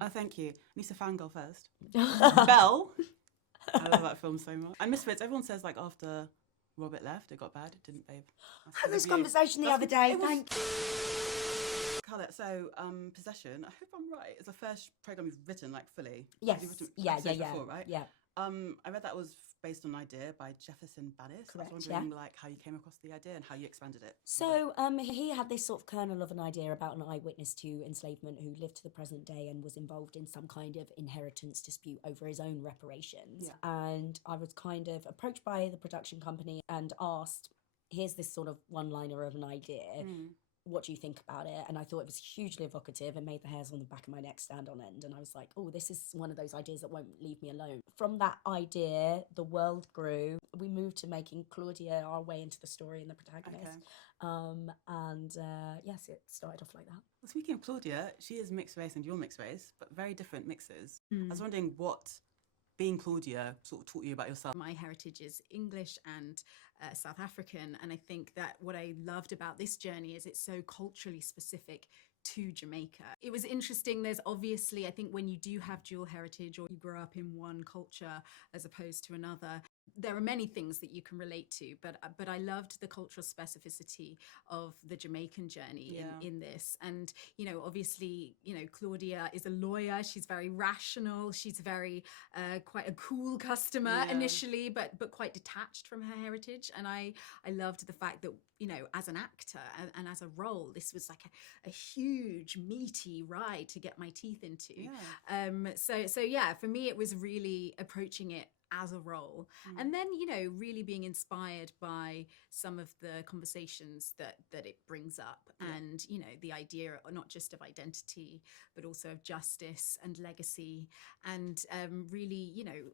Oh, thank you. I need to fangirl first. Belle. I love that film so much. And Misfits, everyone says like after Robert left, it got bad. It didn't, babe. I had this conversation the other day. Thank you. Carla, so Possession, I hope I'm right, it's the first programme you've written like fully. Yes. You've written Yeah. before, right? Yeah. I read that was based on an idea by Jefferson Bannis. Correct, I was wondering like how you came across the idea and how you expanded it. So he had this sort of kernel of an idea about an eyewitness to enslavement who lived to the present day and was involved in some kind of inheritance dispute over his own reparations. Yeah. And I was kind of approached by the production company and asked, here's this sort of one-liner of an idea. What do you think about it? And I thought it was hugely evocative and made the hairs on the back of my neck stand on end. And I was like, oh, this is one of those ideas that won't leave me alone. From that idea, the world grew. We moved to making Claudia our way into the story and the protagonist. Yes, it started off like that. Well, speaking of Claudia, she is mixed race and you're mixed race, but very different mixes. I was wondering what being Claudia sort of taught you about yourself. My heritage is English and South African, and I think that what I loved about this journey is it's so culturally specific to Jamaica. It was interesting. There's obviously, I think when you do have dual heritage or you grow up in one culture as opposed to another, there are many things that you can relate to, but I loved the cultural specificity of the Jamaican journey in this. And, you know, obviously, you know, Claudia is a lawyer. She's very rational. She's very quite a cool customer initially, but quite detached from her heritage. And I loved the fact that, you know, as an actor and as a role, this was like a huge, meaty ride to get my teeth into. So yeah, for me, it was really approaching it as a role, and then, you know, really being inspired by some of the conversations that it brings up, and, you know, the idea not just of identity but also of justice and legacy, and really, you know,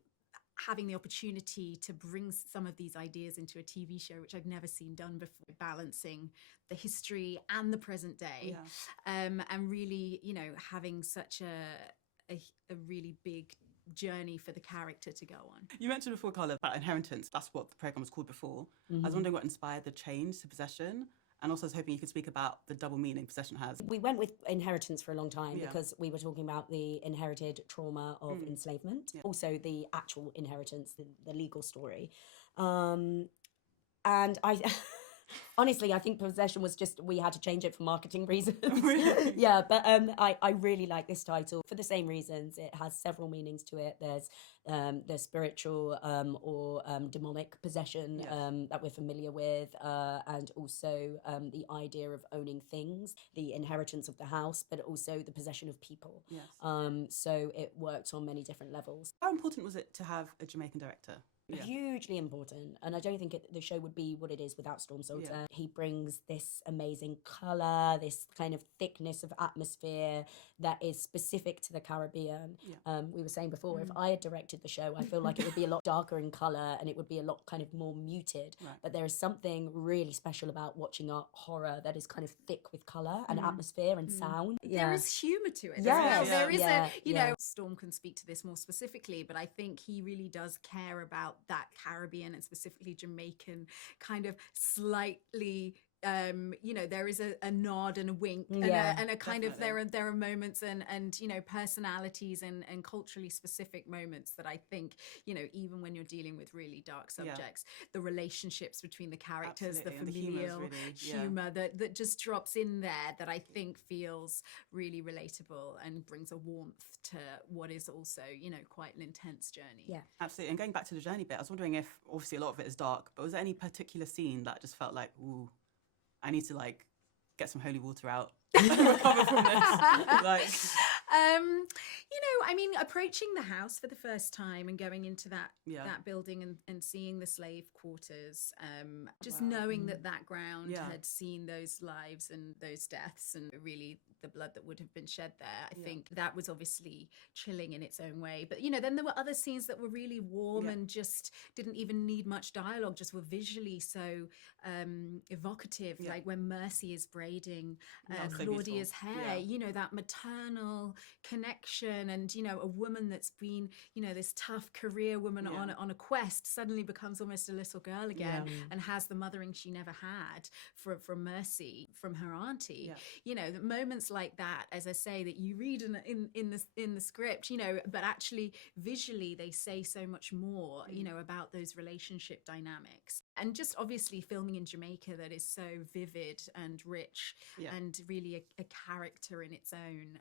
having the opportunity to bring some of these ideas into a TV show, which I've never seen done before, balancing the history and the present day, and really, you know, having such a really big journey for the character to go on. You mentioned before, Carla, about inheritance. That's what the programme was called before. I was wondering what inspired the change to Possession, and also I was hoping you could speak about the double meaning Possession has. We went with inheritance for a long time because we were talking about the inherited trauma of enslavement, also the actual inheritance, the legal story. And I... Honestly, I think Possession was just, we had to change it for marketing reasons. Really? Yeah, but I really like this title for the same reasons. It has several meanings to it. There's the spiritual or demonic possession that we're familiar with, and also the idea of owning things, the inheritance of the house, but also the possession of people. So it worked on many different levels. How important was it to have a Jamaican director? Hugely important, and I don't think the show would be what it is without Storm Salter. He brings this amazing colour, this kind of thickness of atmosphere that is specific to the Caribbean. We were saying before, if I had directed the show, I feel like it would be a lot darker in colour and it would be a lot kind of more muted. But there is something really special about watching a horror that is kind of thick with colour and atmosphere and sound. There is humour to it. Yes. There is you know, Storm can speak to this more specifically, but I think he really does care about that Caribbean and specifically Jamaican kind of slightly you know, there is a nod and a wink and a kind of there are moments and you know, personalities and culturally specific moments that I think, you know, even when you're dealing with really dark subjects, the relationships between the characters, the familial humour that just drops in there, that I think feels really relatable and brings a warmth to what is also, you know, quite an intense journey. Yeah, absolutely. And going back to the journey bit, I was wondering if, obviously a lot of it is dark, but was there any particular scene that just felt like, ooh, I need to like get some holy water out and recover from this? Like, you know, I mean, approaching the house for the first time and going into that building and seeing the slave quarters, just knowing that ground had seen those lives and those deaths and really the blood that would have been shed there. I think that was obviously chilling in its own way. But, you know, then there were other scenes that were really warm and just didn't even need much dialogue, just were visually so evocative, like when Mercy is braiding Claudia's hair, you know, that maternal connection, and, you know, a woman that's been, you know, this tough career woman on a quest suddenly becomes almost a little girl again and has the mothering she never had from Mercy, from her auntie. You know, the moments like that, as I say, that you read in the script, you know, but actually visually they say so much more, you know, about those relationship dynamics. And just obviously filming in Jamaica that is so vivid and rich, and really a character in its own,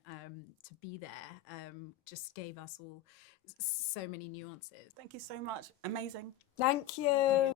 to be there, just gave us all so many nuances. Thank you so much. Amazing. Thank you.